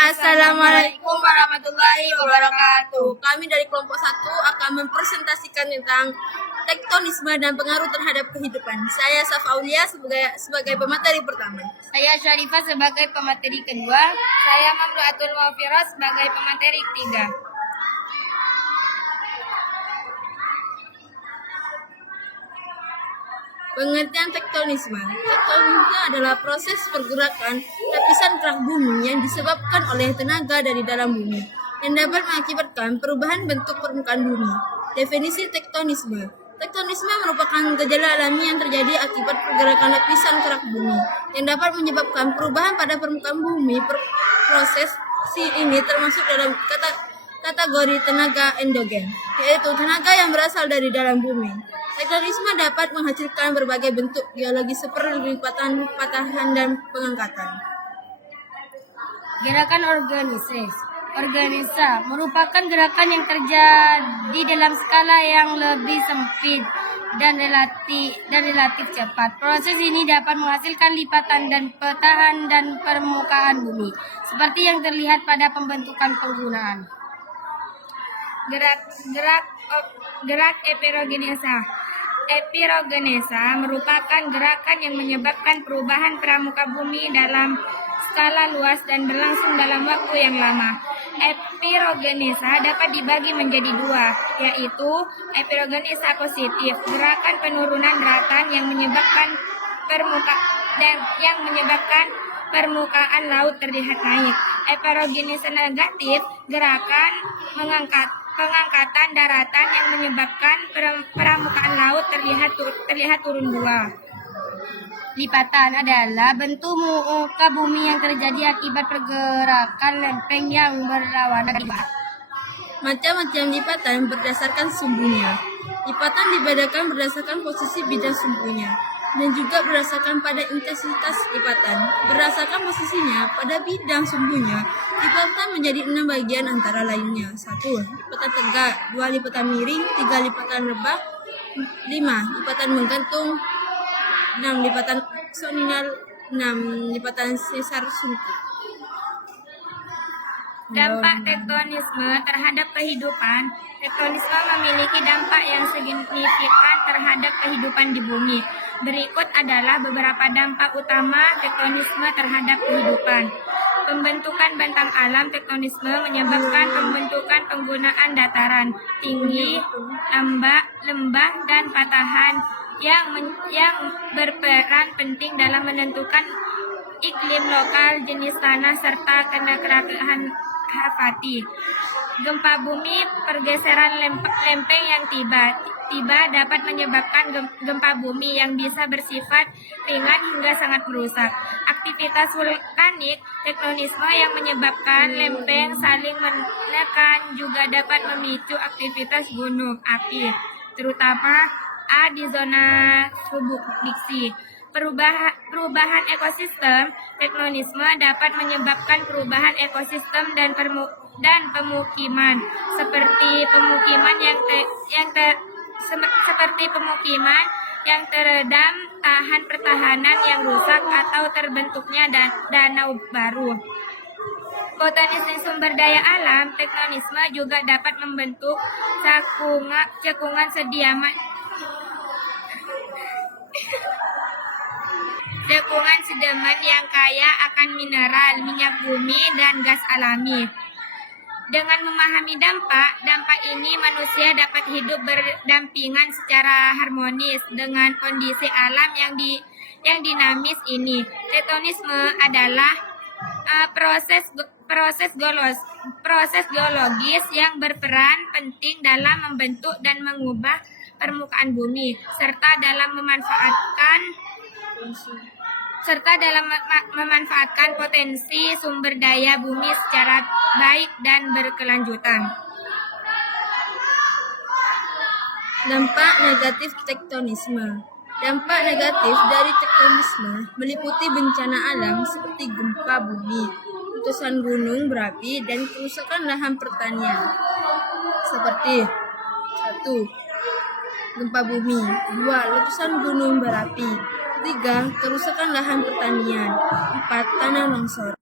Assalamualaikum warahmatullahi wabarakatuh. Kami dari kelompok 1 akan mempresentasikan tentang tektonisme dan pengaruh terhadap kehidupan. Saya Safaulia sebagai pemateri pertama. Saya Syarifah sebagai pemateri kedua. Saya Mamluatul Mawfirah sebagai pemateri ketiga. Pengertian tektonisme. Tektonisme adalah proses pergerakan lapisan kerak bumi yang disebabkan oleh tenaga dari dalam bumi yang dapat mengakibatkan perubahan bentuk permukaan bumi. Definisi tektonisme. Tektonisme merupakan gejala alami yang terjadi akibat pergerakan lapisan kerak bumi yang dapat menyebabkan perubahan pada permukaan bumi. Proses ini termasuk dalam kategori tenaga endogen, yaitu tenaga yang berasal dari dalam bumi. Tektonisme dapat menghasilkan berbagai bentuk geologis seperti lipatan, patahan, dan pengangkatan. Gerakan Organisa merupakan gerakan yang terjadi dalam skala yang lebih sempit dan relatif cepat. Proses ini dapat menghasilkan lipatan dan patahan dan permukaan bumi, seperti yang terlihat pada pembentukan penggunaan. Gerak Epirogenesa merupakan gerakan yang menyebabkan perubahan pramuka bumi dalam skala luas dan berlangsung dalam waktu yang lama. Epirogenesa dapat dibagi menjadi dua, yaitu epirogenesa positif, gerakan penurunan daratan yang menyebabkan permukaan laut terlihat naik. Epirogenesa negatif, gerakan pengangkatan daratan yang menyebabkan permukaan laut terlihat turun dua. Lipatan adalah bentuk muka bumi yang terjadi akibat pergerakan lempeng yang berlawanan. Macam-macam lipatan berdasarkan sumbunya. Lipatan dibedakan berdasarkan posisi bidang sumbunya dan juga berdasarkan pada intensitas lipatan. Berdasarkan posisinya pada bidang sumbunya, lipatan menjadi 6 bagian antara lainnya. 1. Lipatan tegak, 2. Lipatan miring, 3. Lipatan rebah, 5. Lipatan menggantung, 6. Lipatan aksonal, 6. Lipatan sesar sungkup. Dampak tektonisme terhadap kehidupan. Tektonisme memiliki dampak yang signifikan terhadap kehidupan di bumi. Berikut adalah beberapa dampak utama tektonisme terhadap kehidupan. Pembentukan bentang alam. Tektonisme menyebabkan pembentukan penggunaan dataran tinggi, lembah, dan patahan yang berperan penting dalam menentukan iklim lokal, jenis tanah, serta keanekaragaman hayati. Gempa bumi, pergeseran lempeng yang tiba dapat menyebabkan gempa bumi yang bisa bersifat ringan hingga sangat merusak. Aktivitas vulkanik, tektonisme yang menyebabkan lempeng saling menekan juga dapat memicu aktivitas gunung api, terutama di zona subduksi. Perubahan ekosistem. Tektonisme dapat menyebabkan perubahan ekosistem dan pemukiman, seperti pemukiman yang terendam, pertahanan yang rusak, atau terbentuknya danau baru. Potensi sumber daya alam. Tektonisme juga dapat membentuk cekungan sedimen yang kaya akan mineral, minyak bumi, dan gas alami. Dengan memahami dampak ini, manusia dapat hidup berdampingan secara harmonis dengan kondisi alam yang dinamis ini. Tektonisme adalah proses geologis yang berperan penting dalam membentuk dan mengubah permukaan bumi, serta dalam memanfaatkan potensi sumber daya bumi secara baik dan berkelanjutan. Dampak negatif tektonisme. Dampak negatif dari tektonisme meliputi bencana alam seperti gempa bumi, letusan gunung berapi, dan kerusakan lahan pertanian. Seperti 1. Gempa bumi, 2. Letusan gunung berapi, 3. Kerusakan lahan pertanian, 4. Tanah longsor.